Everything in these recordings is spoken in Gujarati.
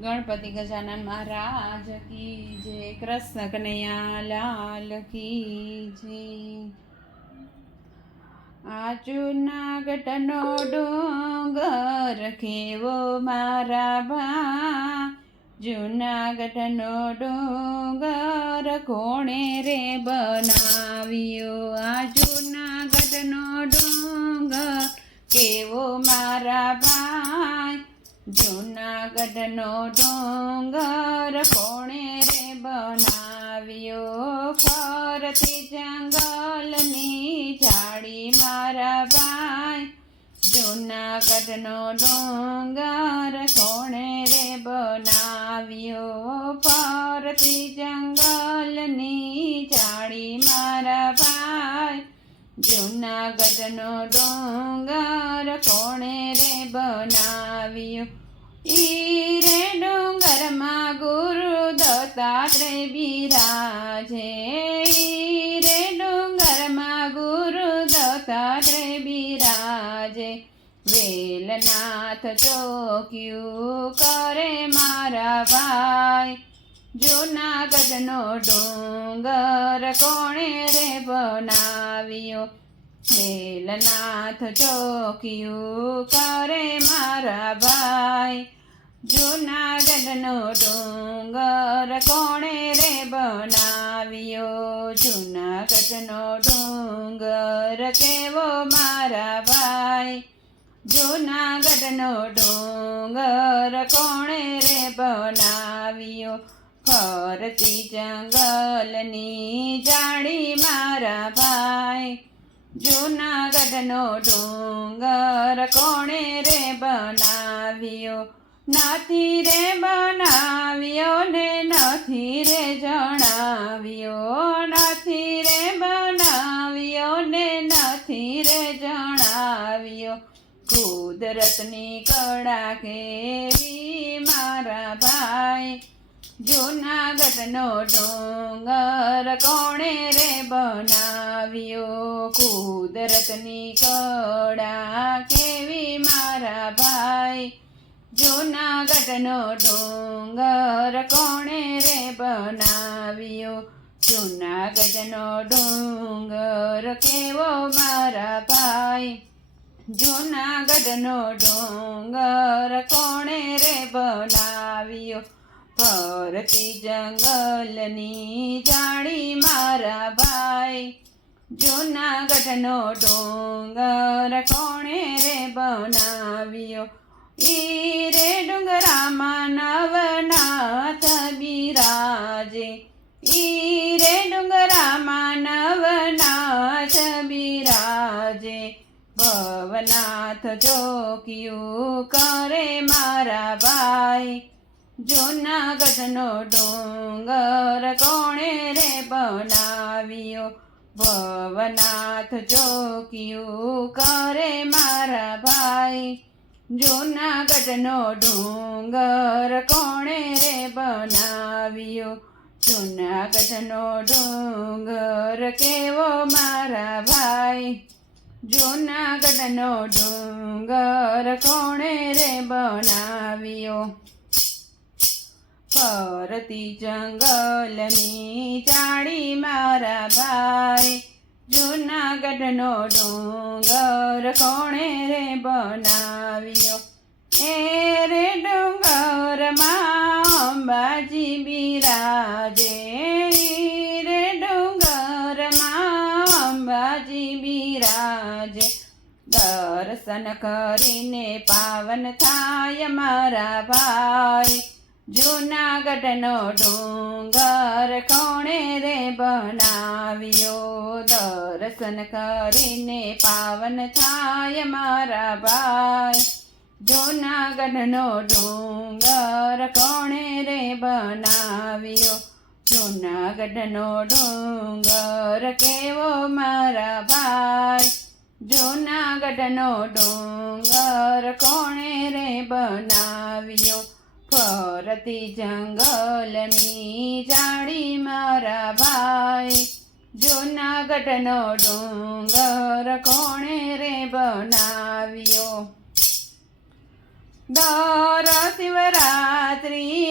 ગણપતિ ગજાનન મહારાજ કી જય, કૃષ્ણ કનૈયા લાલ કી જય. આ જૂનાગઢનો ડુંગર કેવો મારા ભા જૂનાગઢનો ડુંગર કોણે રે બનાવ્યો? આ જૂનાગઢનો ડુંગર કેવો મારા ભાઈ જૂનાગઢનો ડુંગર કોણે રે બનાવ્યો? ફરતી જંગલની ઝાડી મારા ભાઈ. જૂનાગઢનો ડુંગર કોણે રે બનાવ્યો? ફરતી જંગલની ઝાડી મારા ભાઈ. જૂનાગઢનો ડુંગર કોણે રે બનાવ્યો? ઈ રે ડુંગરમાં ગુરુ દત્તાત્રેય બિરાજે. ઈ રે ડુંગરમાં ગુરુ દત્તાત્રેય બિરાજે. વેલનાથ ચોક્યું કરે મારા ભાઈ. જૂનાગઢનો ડુંગર કોણે રે બનાવ્યો? વેલનાથ ચોક્યું કરે મારા ભાઈ. જૂનાગઢનો ડુંગર કોણે રે બનાવ્યો? જૂનાગઢનો ડુંગર કેવો મારા ભાઈ? જૂનાગઢનો ડુંગર કોણે રે બનાવ્યો? ફરતી જંગલની જાડી મારા ભાઈ. જૂનાગઢનો ડુંગર કોણે રે બનાવ્યો? નથી રે બનાવ્યો ને નથી રે જણાવ્યો. નથી રે બનાવ્યો ને નથી રે જણાવ્યો. કુદરતની કળા કેવી મારા ભાઈ? જૂનાગઢનો ડુંગર કોણે રે બનાવ્યો? કુદરતની કળા કેવી મારા ભાઈ? જૂનાગઢનો ડુંગર કોણે રે બનાવ્યો? જૂનાગઢનો ડુંગર કેવો મારા ભાઈ? જૂનાગઢનો ડુંગર કોણે રે બનાવ્યો? ફરતી જંગલની જાણી મારા ભાઈ. જૂનાગઢનો ડુંગર કોણે રે બનાવ્યો? ઈ રે ડુંગરામાં નવનાથ બિરાજે. ઈ રે ડુંગરામાં નવનાથ બિરાજે. ભવનાથ જોક્યું કરે મારા ભાઈ? જૂનાગઢનો ડુંગર કોણે રે બનાવ્યો? ભવનાથ ચોક્યું કરે મારા ભાઈ? જૂનાગઢનો ડુંગર કોણે રે બનાવ્યો? જૂનાગઢનો ડુંગર કેવો મારા ભાઈ? જૂનાગઢનો ડુંગર કોણે રે બનાવ્યો? ફરતી જંગલની ચાડી મારા ભાઈ. જૂનાગઢનો ડુંગર કોણે રે બનાવ્યો? એ રે ડુંગરમાં અંબાજી બિરાજે. રે ડુંગરમાં અંબાજી બિરાજે. દર્શન કરીને પાવન થાય મારા ભાઈ. જૂનાગઢનો ડુંગર કોણે રે બનાવ્યો? દર્શન કરીને પાવન થાય મારા ભાઈ. જૂનાગઢનો ડુંગર કોણે રે બનાવ્યો? જૂનાગઢનો ડુંગર કેવો મારા ભાઈ? જૂનાગઢનો ડુંગર કોણે રે બનાવ્યો? ફરતી જંગલની જાડી મારા ભાઈ. જૂનાગઢનો ડુંગર કોણે રે બનાવ્યો? દર શિવરાત્રિ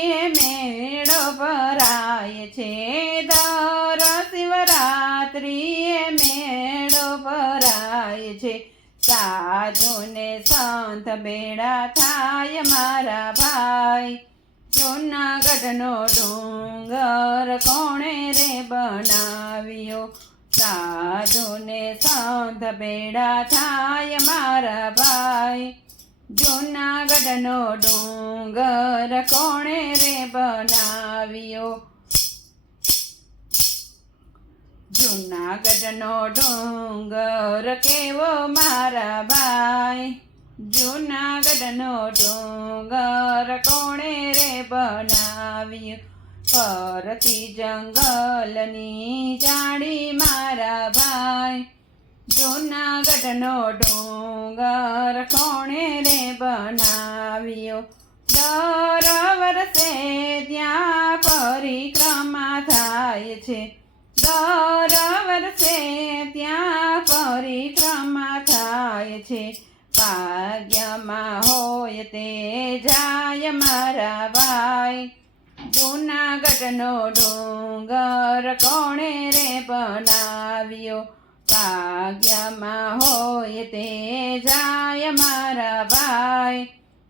છે. દર શિવરાત્રિએ મેળો ભરાય છે. સાધુને સંત બેડા થાય મારા ભાઈ જૂનાગઢનો ડુંગર કોણે રે બનાવ્યો? સાધુને સંત બેડા થાય મારા ભાઈ. જૂનાગઢનો ડુંગર કોણે રે બનાવ્યો? જૂનાગઢનો ડુંગર કેવો મારા ભાઈ? જૂનાગઢનો ડુંગર કોણે રે બનાવ્યું? પરથી જંગલની જાડી મારા ભાઈ. જૂનાગઢનો ડુંગર કોણે રે બનાવ્યો? દર વર્ષે ત્યાં પરિક્રમા થાય છે. દર વર્ષે ત્યાં પરિક્રમા થાય છે. ભાગ્યમાં હોય તે જાય મારા ભાઈ. જૂનાગઢનો ડુંગર કોણે રે બનાવ્યો? ભાગ્યમાં હોય તે જાય મારા ભાઈ.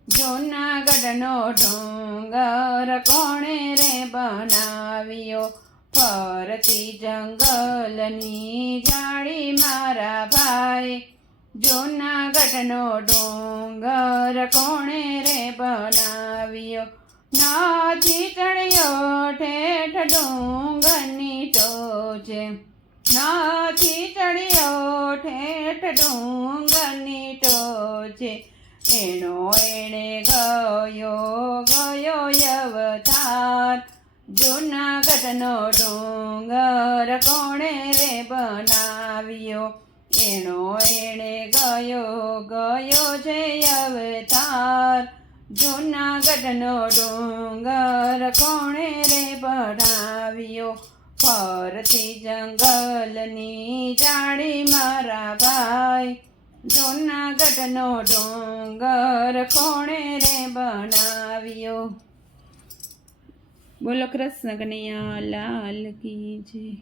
જૂનાગઢનો ડુંગર કોણે રે બનાવ્યો? ફરતી જંગલની જાળી મારા ભાઈ. જૂનાગઢનો ડુંગર કોણે રે બનાવ્યો? નથી ચડ્યો ઠેઠ ડુંગરની ટોચે. નથી ચડ્યો ઠેઠ ડુંગરની ટોચે. એનો એણે ગયો ગયો અવતાર જૂનાગઢનો ડુંગર કોણે રે બનાવ્યો? એનો એણે ગયો ગયો છે અવતાર. જૂનાગઢનો ડુંગર કોણે રે બનાવ્યો? ફરતી જંગલની જાળી મારા ભાઈ. જૂનાગઢનો ડુંગર કોણે રે બનાવ્યો? બોલો કૃષ્ણ કનૈયા, લાલ કી જય.